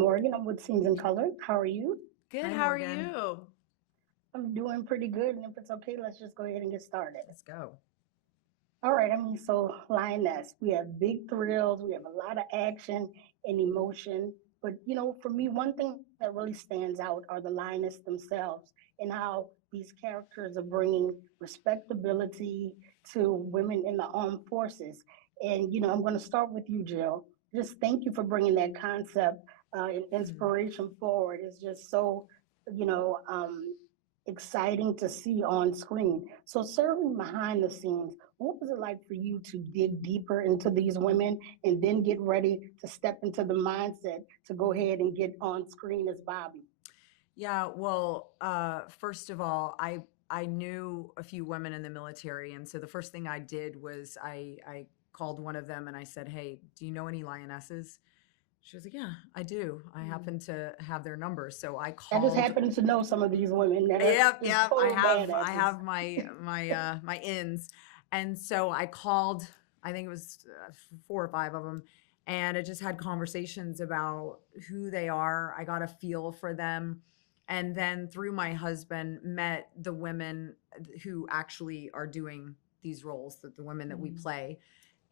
Morgan. I'm with Scenes in Color. How are you? Good. Hi, How are Morgan. you? I'm doing pretty good, and if it's okay, let's just go ahead and get started. Let's go. All right, so Lioness, we have big thrills, we have a lot of action and emotion. But, for me, one thing that really stands out are the Lioness themselves and how these characters are bringing respectability to women in the armed forces. And, I'm going to start with you, Jill. Just thank you for bringing that concept and Mhm. inspiration forward. It's just so, you know, um, exciting to see on screen. So, serving behind the scenes, what was it like for you to dig deeper into these women and then get ready to step into the mindset to go ahead and get on screen as Bobby? Yeah, well, first of all, I knew a few women in the military, and so the first thing I did was I called one of them and I said, "Hey, do you know any lionesses?" She was like, "Yeah, I do. I happen to have their numbers." So I I just called. happen to know some of these women that are Yep, just yep. I total have I badasses. have my ins, and so I called. I think it was 4 or 5 of them, and I just had conversations about who they are. I got a feel for them, and then through my husband met the women who actually are doing these roles, the women that we play,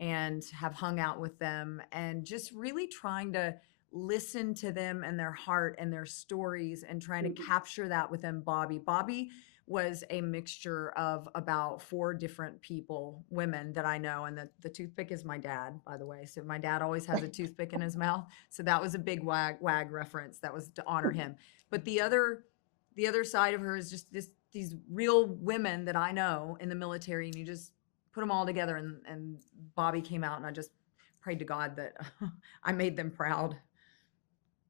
and have hung out with them, and just really trying to listen to them and their heart and their stories and trying to capture that within Bobby. Bobby was a mixture of about 4 different people, women that I know. And the toothpick is my dad, by the way. So my dad always has a toothpick in his mouth. So that was a big wag reference. That was to honor him. But the other side of her is just these real women that I know in the military, and you just put them all together, and Bobby came out, and I just prayed to God that I made them proud.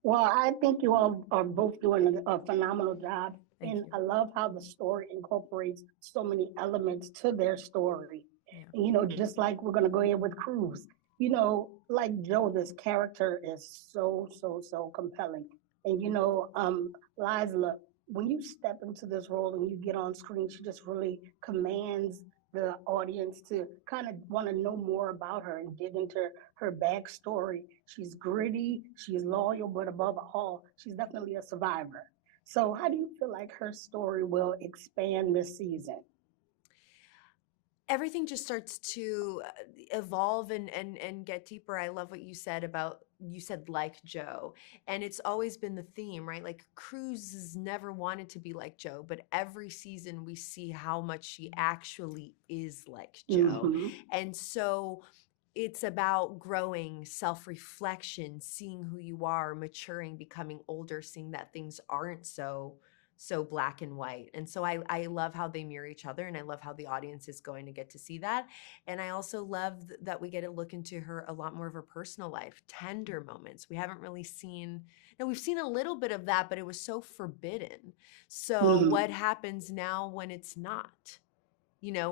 Well, I think you all are both doing a phenomenal job. Thank And you. I love how the story incorporates so many elements to their story. Yeah. And, just like we're going to go ahead with Cruz, like Joe, this character is so, so, so compelling. And, Liza, when you step into this role and you get on screen, she just really commands the audience to kind of want to know more about her and dig into her backstory. She's gritty, she's loyal, but above all, she's definitely a survivor. So, how do you feel like her story will expand this season? Everything just starts to evolve and get deeper. I love what you said about you said like Joe, and it's always been the theme, right? Like Cruz has never wanted to be like Joe, but every season we see how much she actually is like Joe, Mm-hmm. and so it's about growing, self-reflection, seeing who you are, maturing, becoming older, seeing that things aren't so black and white. And so I love how they mirror each other, and I love how the audience is going to get to see that. And I also love that we get to look into her a lot more of her personal life, tender moments. We haven't really seen, now we've seen a little bit of that, but it was so forbidden. So Mm-hmm. what happens now when it's not?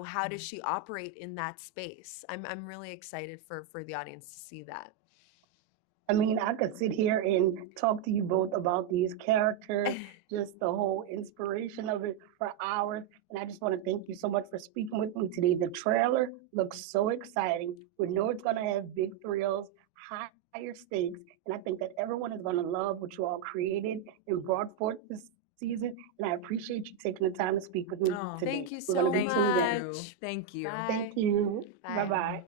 How does she operate in that space? I'm really excited for the audience to see that. I mean, I could sit here and talk to you both about these characters, just the whole inspiration of it for hours. And I just want to thank you so much for speaking with me today. The trailer looks so exciting. We know it's going to have big thrills, higher stakes. And I think that everyone is going to love what you all created and brought forth this season. And I appreciate you taking the time to speak with me Oh, today. Thank you We're going to so be thank tuned in. you. much. Thank you. Bye. Thank you. Bye Bye. bye.